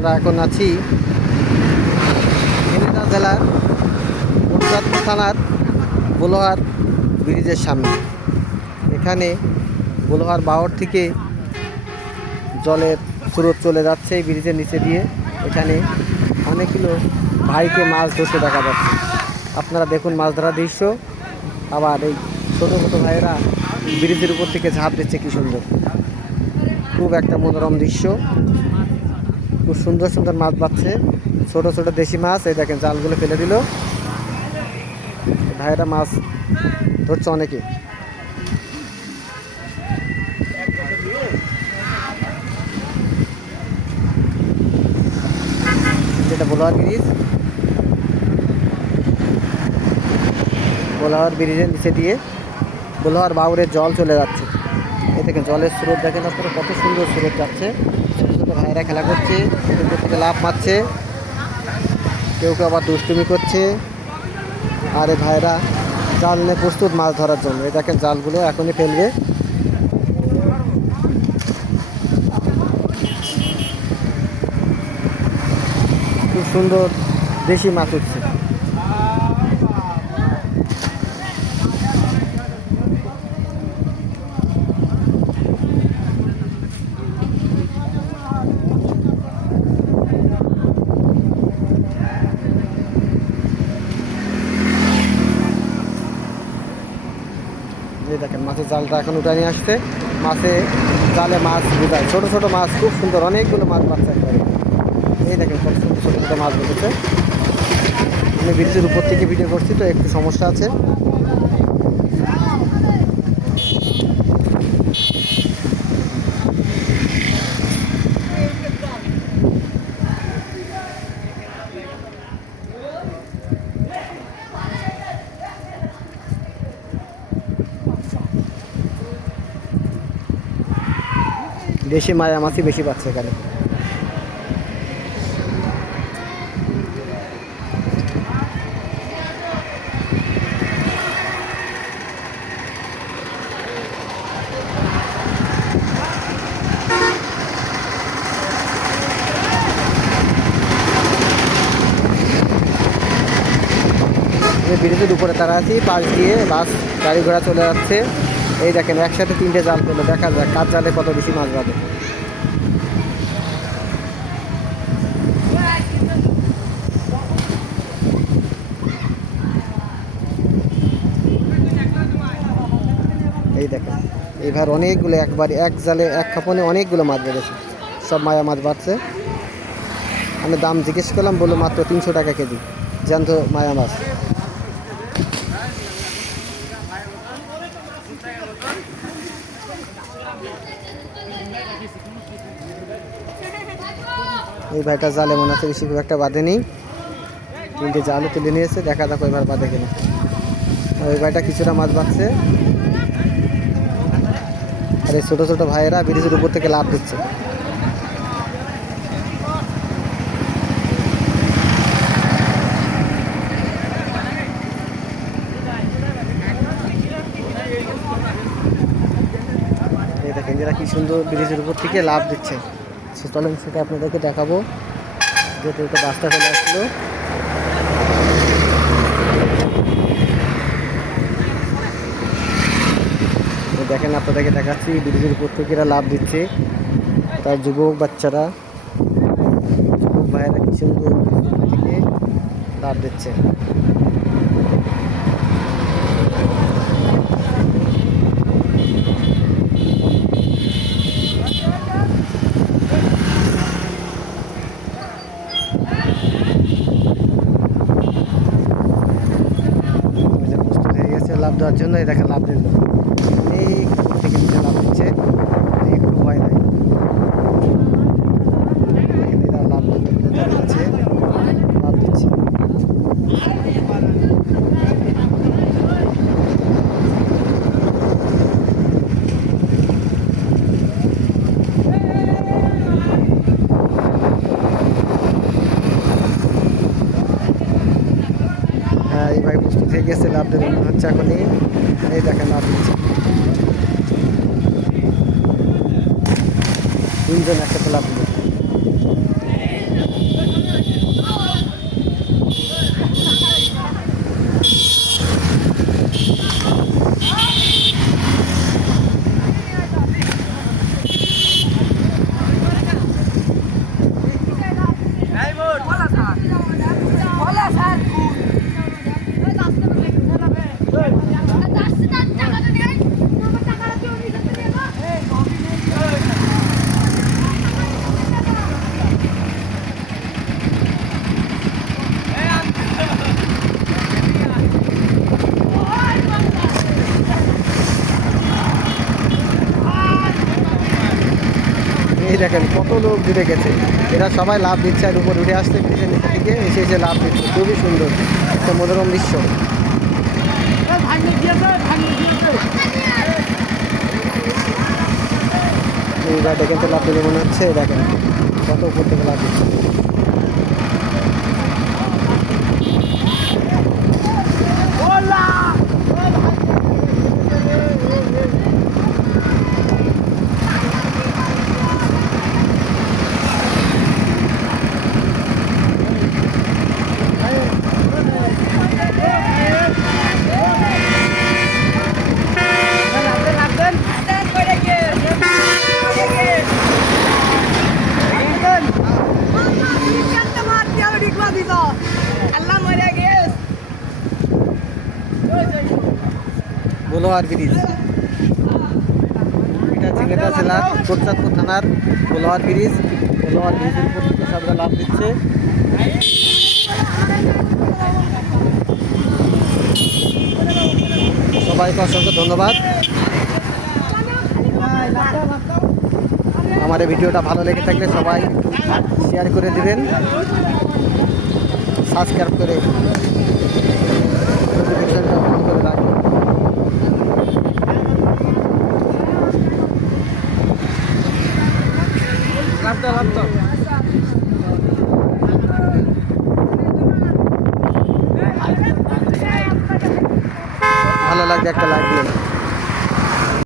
আমরা এখন আছি কুমিল্লা জেলার মুর্শিদাবাদ থানার বোলোহার ব্রিজের সামনে। এখানে বোলোহার বাওর থেকে জলের স্রোত চলে যাচ্ছে এই ব্রিজের নিচে দিয়ে। এখানে অনেকগুলো ভাইকে মাছ ধরতে দেখা যাচ্ছে। আপনারা দেখুন মাছ ধরার দৃশ্য। আবার এই ছোটো ছোটো ভাইয়েরা ব্রিজের উপর থেকে ঝাঁপ দিচ্ছে, কী সুন্দর, খুব একটা মনোরম দৃশ্য। খুব সুন্দর সুন্দর মাছ পাচ্ছে, ছোট ছোট দেশি মাছ। এই দেখেন জালগুলো ফেলে দিল, ভাইয়েরা মাছ ধরছে অনেকে। যেটা বোলোহার ব্রিজ, বোলোহার ব্রিজের নিচে দিয়ে বোলোহার বাউরের জল চলে যাচ্ছে। এই দেখেন জলের স্রোত দেখেন আপনারা, কত সুন্দর স্রোত যাচ্ছে। ছোটো ছোটো ভাইয়েরা খেলা করছে, উপর থেকে লাফ মারছে, কেউ কেউ আবার দুষ্টুমি করছে। আর এই ভাইয়েরা জাল নিয়ে প্রস্তুত মাছ ধরার জন্য। এই দেখেন জালগুলো এখনই ফেলবে। খুব সুন্দর দেশি মাছ উঠছে। এই দেখেন মাছের জালটা এখন উঠে নিয়ে আসছে। জালে মাছ বোঝায়, ছোটো ছোটো মাছ, খুব সুন্দর অনেকগুলো মাছ পাচ্ছে একবারে। এই দেখেন কত সুন্দর ছোটো ছোটো মাছ বেঁধেছে। আমি ব্রিজের উপর থেকে ভিডিও করছি তো একটু সমস্যা আছে। দেশি মায়া মাছই বেশি পাচ্ছে এখানে। ব্রিজের উপরে তারা আছি, পাশ দিয়ে বাস গাড়ি ঘোড়া চলে যাচ্ছে। এই দেখেন একসাথে 3টে জাল পেলো, দেখা যাক কার জালে কত বেশি মাছ বাঁধে। এই দেখেন এবার অনেকগুলো একবারে এক জালে এক খাপনে অনেকগুলো মাছ বেড়েছে, সব মায়া মাছ বাড়ছে। আমি দাম জিজ্ঞেস করলাম, বললো মাত্র 300 টাকা কেজি জ্যান্ত মায়া মাছ। এই ভাইটা জালে মনে হচ্ছে বেশি খুব একটা বাঁধেনি, 3টে জালও তুলে নিয়েছে, দেখা যাক এবার বাঁধে কিনা। ওই ভাইটা কিছুটা মাছ বাঁধছে। আর এই ছোটো ছোটো ভাইয়েরা ব্রিজের উপর থেকে লাফ দিচ্ছে। এই দেখেন এরা কি সুন্দর ব্রিজের উপর থেকে লাফ দিচ্ছে। চলেন সেটা আপনাদেরকে দেখাবো, যেহেতু এটা রাস্তা চলে আসলো। দেখেন আপনাদেরকে দেখাচ্ছি ব্রিজের উপর থেকে এরা লাফ দিচ্ছে। তার যুবক বাচ্চারা, যুবক ভাইয়েরা কি সুন্দর থেকে লাফ দিচ্ছে। প্রস্তুত হয়ে গেছে লাভ দেওয়ার জন্য। এই দেখেন লাভ দিল, অনেক উপর থেকে নিচে লাভ দিচ্ছে, একটু ভয় নাই। এরা লাভ দিচ্ছে, লাভ দিচ্ছে। হ্যাঁ এই ভাই প্রস্তুত হয়ে গেছে লাভ দেবে মনে হচ্ছে এখনই। এই দেখেন লাভ দিচ্ছে, 2জন একসাথে লাভ দিল। দেখেন কত লোক জুড়ে গেছে। এরা সবাই লাভ দিচ্ছে আর উপরে উঠে আসছে ব্রিজের নিচে থেকে এসে এসে লাভ দিচ্ছে। খুবই সুন্দর একটা মনোরম দৃশ্য। এইবার দেখেন তো লাভ দিতে মনে হচ্ছে, দেখেন কত উপর থেকে লাভ দিচ্ছে। বোলোহার ব্রিজ, এটা চিকেটা জেলা কোটচাঁদপুর থানার বোলোহার ব্রিজ। বোলোহার ব্রিজের উপর থেকে সবরা লাভ দিচ্ছে। সবাইকে অসংখ্য ধন্যবাদ। আমার এই ভিডিওটা ভালো লেগে থাকলে সবাই শেয়ার করে দিবেন, সাবস্ক্রাইব করে নোটিফিকেশনটা অন করে রাখবেন। ভালো লাগবে একটা লাইক দিন।